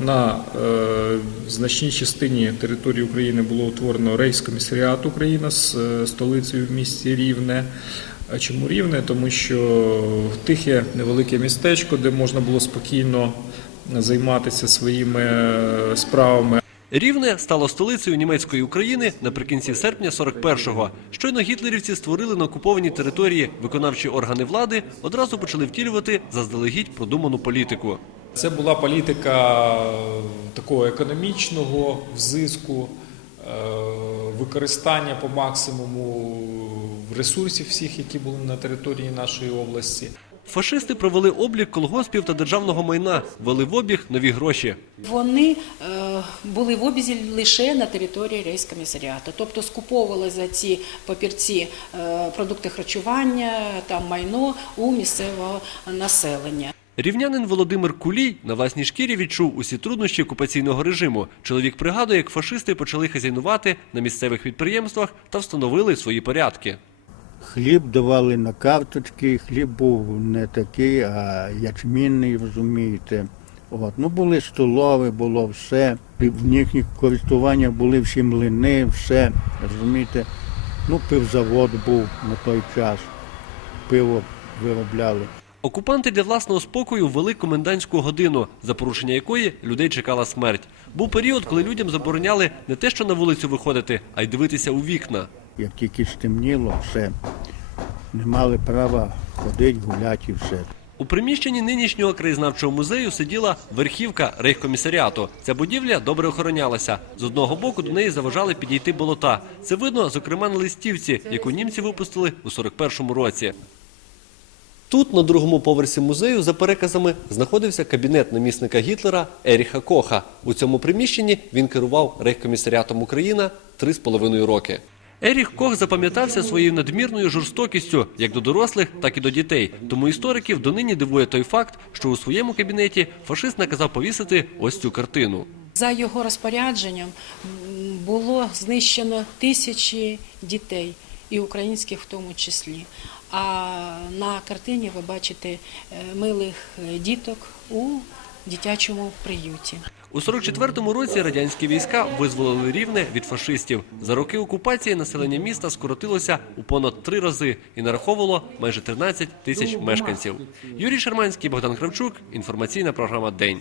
На е, значній частині території України було утворено рейс-комісаріат Україна з е, столицею в місті Рівне. А чому Рівне? Тому що тихе невелике містечко, де можна було спокійно займатися своїми е, справами. Рівне стало столицею німецької України наприкінці серпня 41-го. Щойно гітлерівці створили на окупованій території виконавчі органи влади, одразу почали втілювати заздалегідь продуману політику. Це була політика такого економічного взиску, е, використання по максимуму ресурсів всіх, які були на території нашої області. Фашисти провели облік колгоспів та державного майна, ввели в обіг нові гроші. Вони е, були в обізі лише на території рейскомісаріату, тобто скуповували за ці папірці е, продукти харчування та майно у місцевого населення. Рівнянин Володимир Кулій на власній шкірі відчув усі труднощі окупаційного режиму. Чоловік пригадує, як фашисти почали хазяйнувати на місцевих підприємствах та встановили свої порядки. Хліб давали на карточки, хліб був не такий, а ячмінний, розумієте. От. Ну, були столові, було все. В їхніх користуваннях були всі млини, все, розумієте. Ну, пивзавод був на той час, пиво виробляли. Окупанти для власного спокою ввели комендантську годину, за порушення якої людей чекала смерть. Був період, коли людям забороняли не те, що на вулицю виходити, а й дивитися у вікна. Як тільки стемніло, все. Не мали права ходити, гуляти і все. У приміщенні нинішнього краєзнавчого музею сиділа верхівка рейхкомісаріату. Ця будівля добре охоронялася. З одного боку до неї заважали підійти болота. Це видно, зокрема, на листівці, яку німці випустили у 41-му році. Тут, на другому поверсі музею, за переказами, знаходився кабінет намісника Гітлера Еріха Коха. У цьому приміщенні він керував рейхкомісаріатом Україна три з половиною роки. Еріх Кох запам'ятався своєю надмірною жорстокістю як до дорослих, так і до дітей. Тому істориків донині дивує той факт, що у своєму кабінеті фашист наказав повісити ось цю картину. За його розпорядженням було знищено тисячі дітей, і українських в тому числі. А на картині ви бачите е, милих е, діток у дитячому приюті. У 44-му році радянські війська визволили рівне від фашистів. За роки окупації населення міста скоротилося у понад три рази і нараховувало майже 13 тисяч мешканців. Юрій Шерманський, Богдан Кравчук. Інформаційна програма День.